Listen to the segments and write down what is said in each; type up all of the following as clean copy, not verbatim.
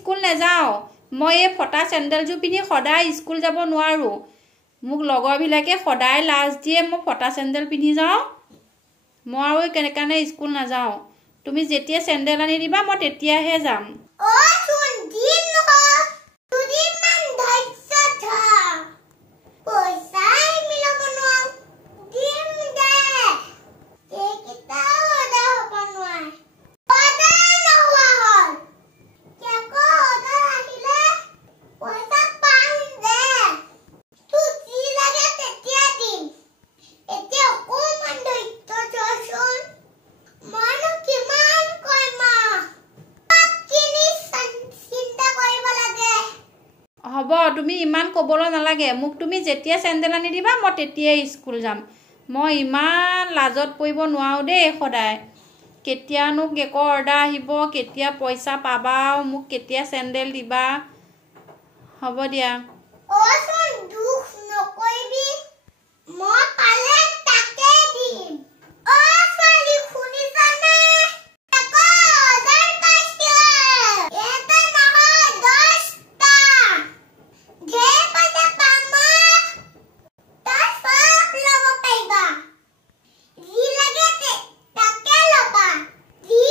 school নাযাওঁ মই এই ফটা চেণ্ডেলযোৰ পিন্ধি সদায় স্কুল যাব নোৱাৰোঁ মোক লগৰবিলাকে সদায় লাজ দিয়ে মই ফটা চেণ্ডেল পিন্ধি যাওঁ মই আৰু কেনেকানে স্কুল নাযাওঁ তুমি যেতিয়া চেণ্ডেল আনি দিবা মই তেতিয়াহে যাম অ শুন দিন নহয় দুদিন মান ধৈৰ্য ধৰ পইচাই মিলাব নোৱাৰো দিন দে কেইটাও অৰ্ডাৰ হ'ব নোৱাৰে অৰ্ডাৰ নোহোৱা হ'ল কেকো অৰ্ডাৰ আহিলে পইচা পাম দে তোক যি লাগে তেতিয়া দিম এতিয়া অকণমান ধৈৰ্য ধৰচোন মইনো কিমান কৰিম চিন্তা কৰিব লাগে হ'ব তুমি ইমান ক'বলৈ নালাগে মোক তুমি যেতিয়া চেণ্ডেল আনি দিবা মই তেতিয়াই স্কুল যাম মই ইমান লাজত পৰিব নোৱাৰোঁ দেই সদায় কেতিয়ানো কেকৰ অৰ্ডাৰ আহিব কেতিয়া পইচা পাবা মোক কেতিয়া চেণ্ডেল দিবা হ'ব দিয়া অচোন দুখ নকৰিবি মই পালে তাকে দিম অ ছোৱালী শুনিছানে কেকৰ অৰ্ডাৰ পাইছে এটা নহয় 10টা ঢেৰ পইচা পাম তই সব ল'ব পাৰিবা যি লাগে তাকে ল'বা যি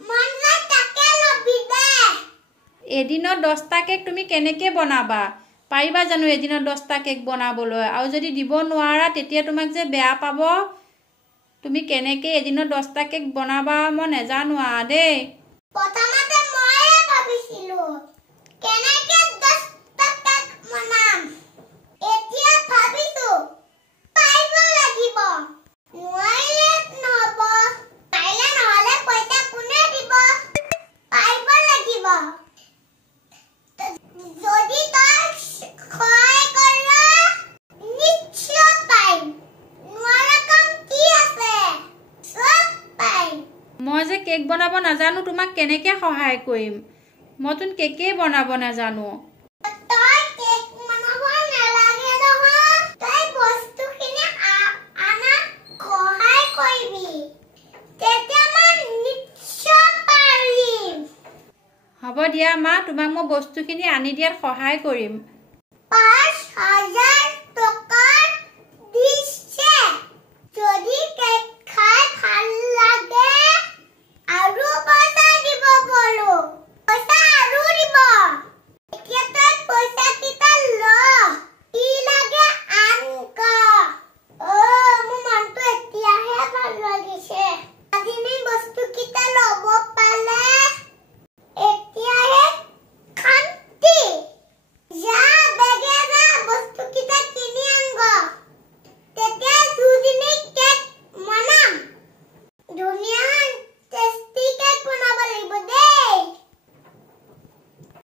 মন যায় তাকে ল'বি দে এদিনত 10টা কেক তুমি কেনেকৈ বনাবা পাৰিবা জানো এদিনত 10টা কেক বনাবলৈ আৰু যদি দিব নোৱাৰা তেতিয়া তোমাক যে বেয়া পাব তুমি কেনেকৈ এদিনত 10টা কেক বনাবা মই নাজানো দেই প্ৰথমতে ময়ে ভাবিছিলো কেনেকৈ 10টা কেক বনাম এতিয়া ভাবিছো পাৰিব লাগিব নোৱাৰিলে নহ'ব পাৰিলে নহ'লে পইচা কোনে দিব পাৰিব লাগিব যদি তই সহায় কৰ নিশ্চয় পাৰিম নোৱাৰা কাম কি আছে চব পাৰিম মই যে কেক বনাব নাজানো তোমাক কেনেকৈ সহায় কৰিম মইতোন কেকেই বনাব নাজানো তই কেক বনাব নালাগে নহয় তই বস্তুখিনি আনা সহায় কৰিবি তেতিয়া মই নিশ্চয় পাৰিম হ'ব দিয়া মা তোমাক মই বস্তুখিনি আনি দিয়াত সহায় কৰিম